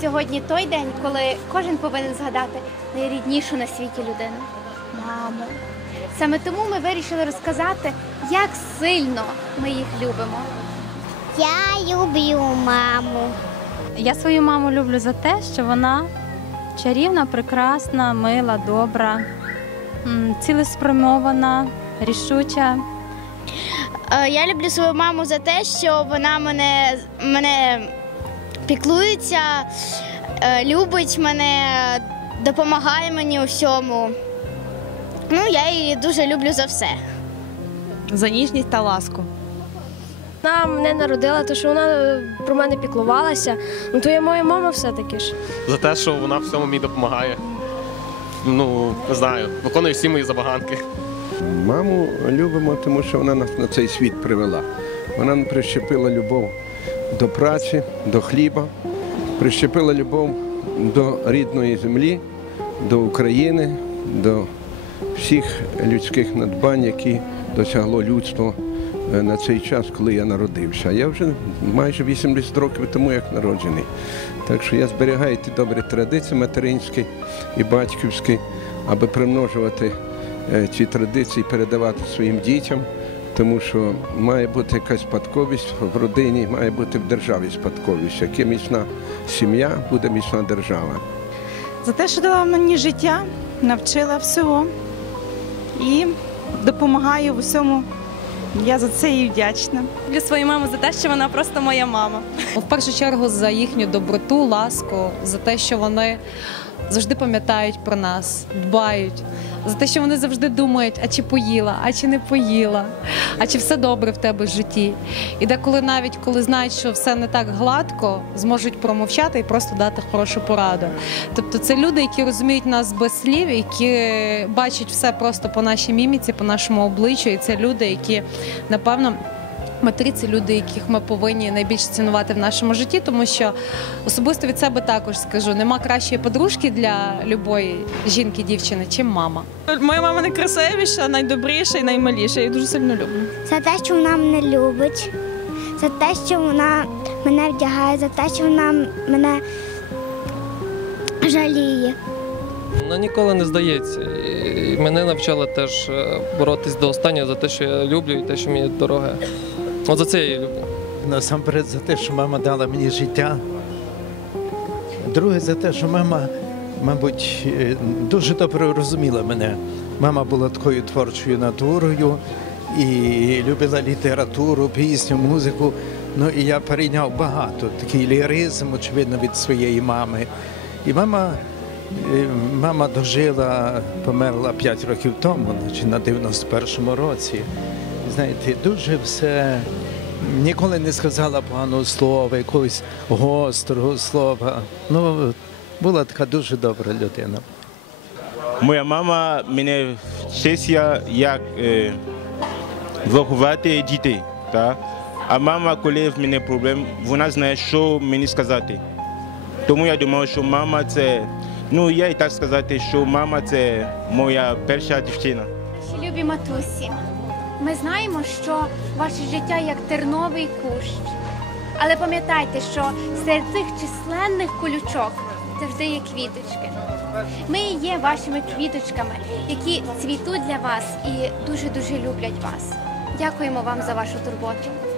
Сьогодні той день, коли кожен повинен згадати найріднішу на світі людину маму. Саме тому ми вирішили розказати, як сильно ми їх любимо. Я люблю маму. Я свою маму люблю за те, що вона чарівна, прекрасна, мила, добра, м, цілеспрямована, рішуча. Е, Я люблю свою маму за те, що вона мене, мене піклується, е, любить мене, допомагає мені у всьому. Ну, я її дуже люблю за все. за ніжність та ласку. Вона мене народила, то що вона е, про мене піклувалася. Ну то я моя мама все-таки ж. за те, що вона в цьому мені допомагає. Ну, не знаю, виконує всі мої забаганки. Маму любимо, тому що вона нас на цей світ привела. Вона нам прищепила любов до праці, до хліба, прищепила любов до рідної землі, до України, до всіх людських надбань, які досягло людство е, на цей час, коли я народився. Я вже майже 80 років тому як народжений. Так що я зберігаю ті добрі традиції материнські і батьківські, аби примножувати е, ці традиції, передавати своїм дітям, тому що має бути якась спадковість в родині, має бути в державі спадковість. Яка міцна сім'я, буде міцна держава. За те, що дала мені життя, навчила всього і допомагає в усьому. Я за це їй вдячна. Люблю свою маму за те, що вона просто моя мама. В першу чергу за їхню доброту, ласку, за те, що вони завжди пам'ятають про нас, дбають, за те, що вони завжди думають, а чи поїла, а чи не поїла, а чи все добре в тебе в житті. І деколи навіть коли знають, що все не так гладко, зможуть промовчати і просто дати хорошу пораду. Тобто це люди, які розуміють нас без слів, які бачать все просто по нашій міміці, по нашому обличчю. І це люди, які напевно. Матері це люди, яких ми повинні найбільше цінувати в нашому житті, тому що особисто від себе також скажу: нема кращої подружки для любої жінки, дівчини, чим мама. Моя мама найкрасивіша, найдобріша і наймиліша. Я її дуже сильно люблю. За те, що вона мене любить, за те, що вона мене вдягає, за те, що вона мене жаліє. Вона ніколи не здається. І мене навчила теж е, боротись до останнього за те, що я люблю, і те, що мені дороге. От за це я люблю. Насамперед за те, що мама дала мені життя. Друге, за те, що мама, мабуть, е, дуже добре розуміла мене. Мама була такою творчою натурою і любила літературу, пісню, музику. Ну і я перейняв багато такий ліризм, очевидно, від своєї мами. І мама, е, мама дожила, померла 5 років тому, значить, на 91-му році. Знаєте, дуже все ніколи не сказала поганого слова, якогось гострого слова. Ну, була така дуже добра людина. Моя мама мене вчиться, як е, виховати дітей. Та? А мама, коли в мене проблем, вона знає, що мені сказати. Тому я думаю, що мама це, ну я і так сказати, що мама це моя перша дівчина. Наші любі матусі, ми знаємо, що ваше життя як терновий кущ. Але пам'ятайте, що серед цих численних колючок завжди є квіточки. Ми є вашими квіточками, які цвітуть для вас і дуже-дуже люблять вас. Дякуємо вам за вашу турботу.